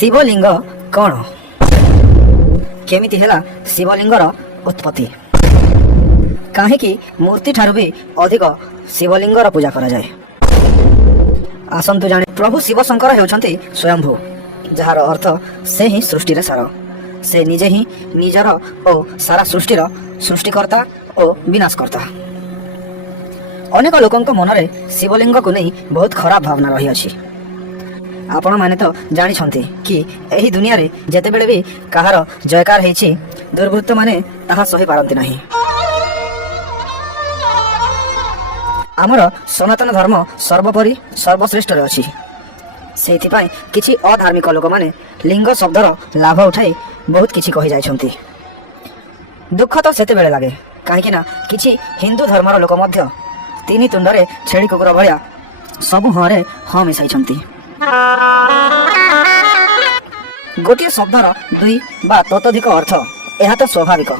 शिवलिंग कौन केमिति हेला शिवलिंगर उत्पत्ति कहीं मूर्ति ठारू भी अधिक शिवलिंगर पूजा करा जाए। आसंतु जाने प्रभु शिव शंकर होउछंती स्वयंभू जार अर्थ से ही सृष्टि सार से निजे ही निजर और सारा सृष्टिर सृष्टिकर्ता और विनाशकर्ता। अनेक लोकंक मनरे शिवलिंग को नहीं बहुत खराब भावना रही अछि। आपण माने तो जानी छंती कि एही दुनिया रे जेते बेले भी कहार जयकार हेछि दुर्वृत्त माने ताहा सही पारंती नाही। आमर सनातन धर्म सर्वोपरि सर्वश्रेष्ठ रे अछि। सेथिपाई किछि अधार्मिक लोक माने लिंग शब्दर लाभ उठाई बहुत किछि कहि जाय छंती। दुख तो सेते बेले लागे काहेकि ना किछि हिंदू धर्मर लोक मध्य तीनी तुंडरे छेड़ी कुकुर भलिया सबु हरे ह मिसाई छंती। गोटे शब्दर दुई बा ततोधिक अर्थ यह तो स्वाभाविक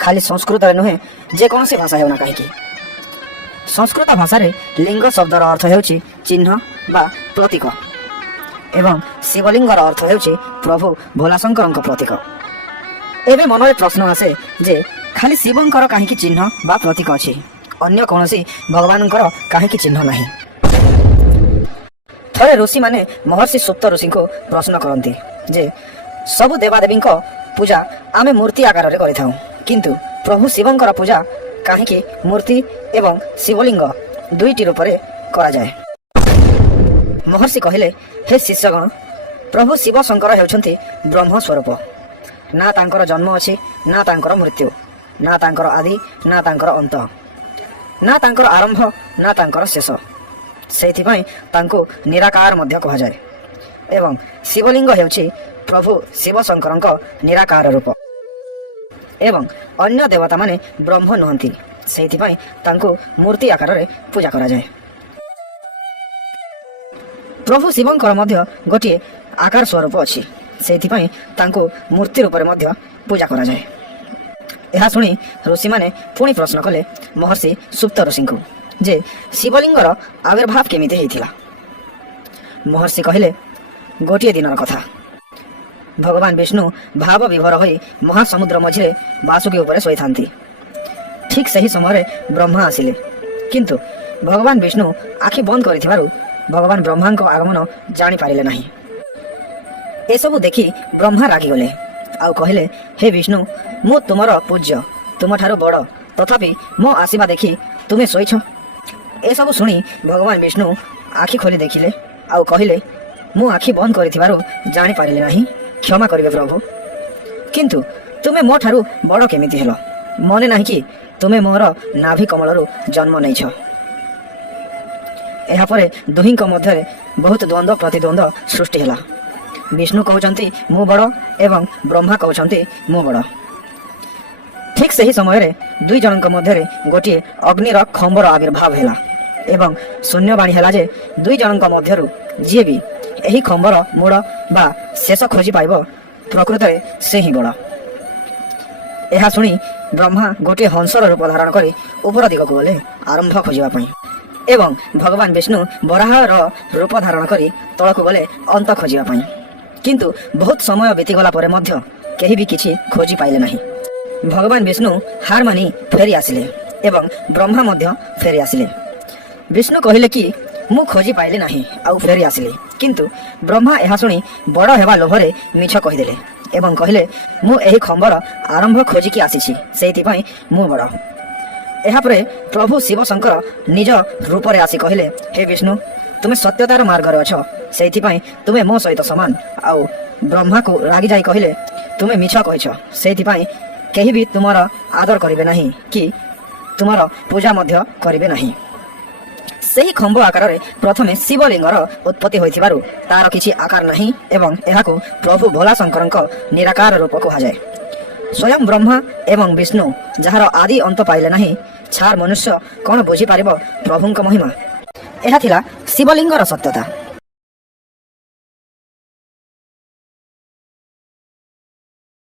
खाली संस्कृत नुहे जेकोसी भाषा होना कहीं। संस्कृत भाषा रे लिंग शब्दर अर्थ हेउची चिन्ह बा प्रतीक एवं शिवलिंगर अर्थ हेउची प्रभु भोलाशंकर प्रतीक। एवं मन में प्रश्न आसे जे खाली शिवंकर कहीं चिन्ह बा प्रतीक अच्छी अन्य कौनसी भगवानंकर कहीं चिन्ह नहीं। थरे ऋषि माने महर्षि सुप्त ऋषि को प्रश्न करती जे सबु देवादेवी पूजा आमे मूर्ति आकार रे करिथाउ किंतु प्रभु शिवंकर पूजा कहीं मूर्ति एवं शिवलिंग दुईटी रूप में करा जाए। महर्षि कहले हे शिष्यगण प्रभु शिव शंकर हेउछंती ब्रह्म स्वरूप ना तांकर जन्म अछि ना तांकर मृत्यु ना तांकर आदि ना तांकर अंत ना तांकर आरंभ ना तांकर शेष सेथिपाई तांको निराकार मध्य कहा जाए। एवं शिवलिंग हेउछि प्रभु शिव शंकरଙ୍କ निराकार रूप एवं अन्य देवता माने ब्रह्म नुहंती सेथिपाई तांको मूर्ति आकार रे पूजा करा जाए। प्रभु शिवंकर मध्य गोटे आकार स्वरूप अछि सेथिपाई तांको मूर्ति रूप रे मध्य पूजा करा जाए। यह शुणी ऋषि माने पुणी प्रश्न कले महर्षि सुप्त ऋषि को जे शिवलिंगर आविर्भाव केमिति हेइथिला। महर्षि कहले गोटे दिन कथा भगवान विष्णु भाव विभोर होई महासमुद्र मझिरे बासुकी उपरे सोई थांती। ठीक सही समय ब्रह्मा आसिले किंतु भगवान विष्णु आखि बंद करिथिबारु भगवान ब्रह्मा को आगमन जानी पारिले नाही। ए सब देखि ब्रह्मा रागी गले आउ कहले हे विष्णु मु तुमर पूज्य तुम ठारू बड़ तथापि मो आसीबा देखि तुमे सोईछ। ए सब सुनी भगवान विष्णु आखि खोली देखिले आउ कहले मु आखि बंद करिथिबारु जानी पारिले नाही क्षमा करिवे प्रभु किंतु तुमे मो ठारू बड़ केमिति हेलो मने नाही कि तुमे मोर नाभि कमलरु जन्म नैछ। एहा परे दुहिंक मध्य बहुत द्वंद्व प्रतिद्वंद्व सृष्टि हेला। विष्णु कहउचंती मु बड़ एवं ब्रह्मा कहउचंती मु बड़। ठीक सही समय दुई जनक मध्य गोटे अग्निर खंबर आविर्भाव हेला एवं शून्यवाणी हेला जे दुई जनक मध्यरु जी भी एही खंबर मूड़ बा शेष खोजी पाइब प्रकृत से ही बड़। यह शुणी ब्रह्मा गोटे हंसर रूप धारण कर उपर दिग को गले आरंभ खोजापी एवं भगवान विष्णु बराहर रूप धारण कर तल को गले अंत खोजापी किंतु बहुत समय बीतीगला परे मध्य केही भी किछि खोजी पाइले नाही। भगवान विष्णु हार मानी फेरी आसिले एवं ब्रह्मा मध्य फेरी आसिले। विष्णु कहले कि मु खोजी पाइले नाही आउ फेरी आसिले किंतु ब्रह्मा यह शुणी बड़ हेबा लोभरे मिछ कहिदेले एवं कहले मु एही खंबर आरंभ खोजिकी आसीछि सेइथिपाई मु बड़। एहा परे प्रभु शिव शंकर निज रूप रे आसी कहले हे विष्णु तुमे सत्यतार मार्ग रे अछ सेइथिपाई तुमे मो सहित समान आउ ब्रह्मा को रागी जाई कहले तुमे मिछ कहिछ सेइथिपाई केही भी तुमर आदर करिवे नाही कि तुमर पूजा मध्य करिवे नाही। सही खंब आकार रे प्रथमे शिवलिंगर उत्पत्ति होइथिबारु तार किछि आकार नाही एवं एहाको प्रभु भोलाशंकरଙ୍କ निराकार रूप कहा जाए। स्वयं ब्रह्मा एवं विष्णु जहार आदि अंत पाइले नाही छार मनुष्य कौन बुझी पारिब प्रभुଙ୍କ महिमा। एहा थिला शिवलिंगर सत्यता।